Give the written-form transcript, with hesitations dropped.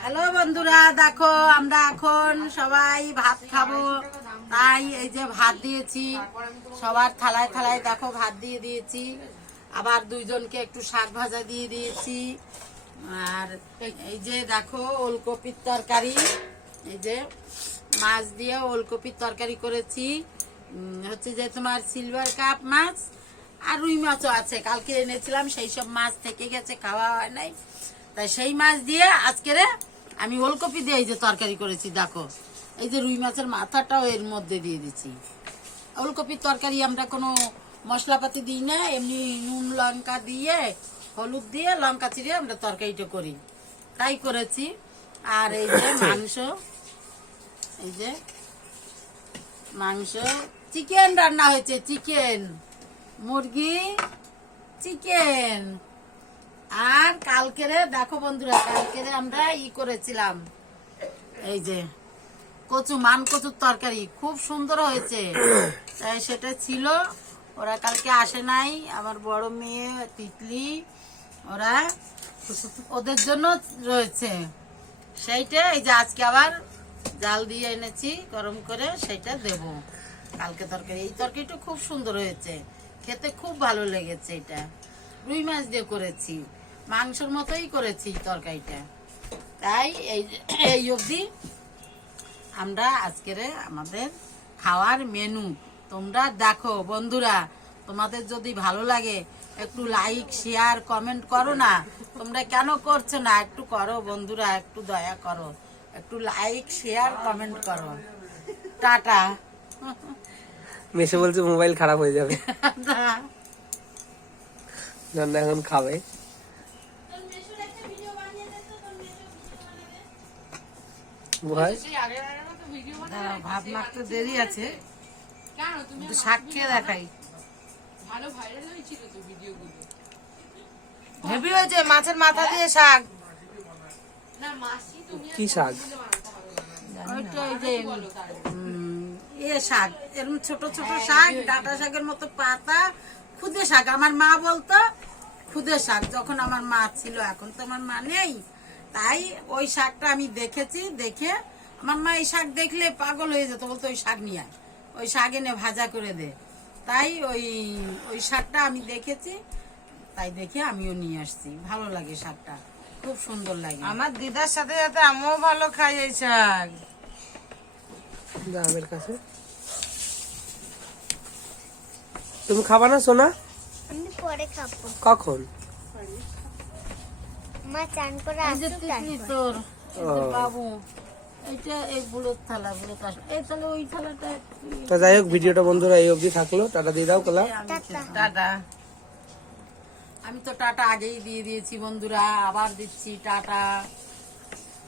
Hello বন্ধুরা, দেখো আমরা এখন সবাই ভাত খাবো। তাই এই যে ভাত দিয়েছি সবার থালায় থালায়, দেখো ভাত দিয়ে দিয়েছি। আবার দুইজনকে একটু শাক ভাজা দিয়ে দিয়েছি। আর এই যে দেখো ওলকপির তরকারি, এই যে মাছ দিয়ে ওলকপির তরকারি করেছি। হচ্ছে যে তোমার সিলভার কাপ মাছ আর রুই মাছও আছে, কালকে এনেছিলাম, সেই সব মাছ থেকে গেছে, খাওয়া হয় নাই। তাই সেই মাছ দিয়ে আজকের আমি ওলকপি দিয়ে এই যে তরকারি করেছি। দেখো এই যে রুই মাছের মাথাটাও এর মধ্যে দিয়ে দিচ্ছি। ওলকপির তরকারি আমরা কোনো মশলাপাতি দিই না, এমনি নুন লঙ্কা দিয়ে হলুদ দিয়ে লঙ্কা চিড়ে আমরা তরকারিটা করি, তাই করেছি। আর এই যে মাংস, এই যে মাংস চিকেন রান্না হয়েছে, চিকেন মুরগি চিকেন। আর কালকেরে দেখো বন্ধুরা, কালকেরে আমরা করেছিলাম এই যে কচু, মান কচুর তরকারি, খুব সুন্দর হয়েছে। তাই সেটা ছিল, ওরা কালকে আসে নাই, আমার বড় মেয়ে তিতলি, ওরা ওদের জন্য রয়েছে সেইটা। এই যে আজকে আবার জাল দিয়ে এনেছি গরম করে, সেইটা দেব কালকে তরকারি। এই তরকারিটা খুব সুন্দর হয়েছে, খেতে খুব ভালো লেগেছে। এটা রুই মাছ দিয়ে করেছি, মাংসের মতোই করেছি তরকারিটা। তাই এই অবধি আমরা আজকের আমাদের খাওয়ার মেনু। তোমরা দেখো বন্ধুরা, তোমাদের যদি ভালো লাগে একটু লাইক শেয়ার কমেন্ট করো না। তোমরা কেন করছো না? একটু করো বন্ধুরা, একটু দয়া করো, একটু লাইক শেয়ার কমেন্ট করো। টাটা। মেসে বলছে মোবাইল খারাপ হয়ে যাবে, রান্না এখন খাবে। ভাত মাখতে দেরি আছে, শাক খেয়ে দেখাই। হেভি হয়েছে, মাছের মাথা দিয়ে শাক। কি শাক? ওইটা ওই যে শাক, এরকম ছোট ছোট শাক, ডাঁটা শাকের মতো পাতা, খুদে শাক। আমার মা বলতো খুদে শাক, যখন আমার মা ছিল, এখন তো আমার মা নেই। তাই ওই শাকটা আমি দেখেছি, দেখে আমার মা এই শাক দেখলে পাগল হয়ে যেত, বলতো ওই শাক নিয়ে আয়, ওই শাক এনে ভাজা করে দে। তাই ওই শাকটা আমি দেখেছি, তাই দেখে আমিও নিয়ে আসছি। ভালো লাগে শাকটা, খুব সুন্দর লাগে। আমার দিদার সাথে সাথে আমিও ভালো খাই এই শাক। আমের কাছে তুমি খাবা না সোনা? আমি পরে খাবো। কখন? মা চান করে আসুক তারপর। তোর বাবু এইটা এই বুলোর থালা, বুলো এই তাহলে ওই থালাটা। তো যাই হোক, ভিডিওটা বন্ধুরা এই অবধি থাকলো। টাটা দিয়ে দাও কলা। টাটা। আমি তো টাটা আগেই দিয়ে দিয়েছি বন্ধুরা, আবার দিচ্ছি টাটা।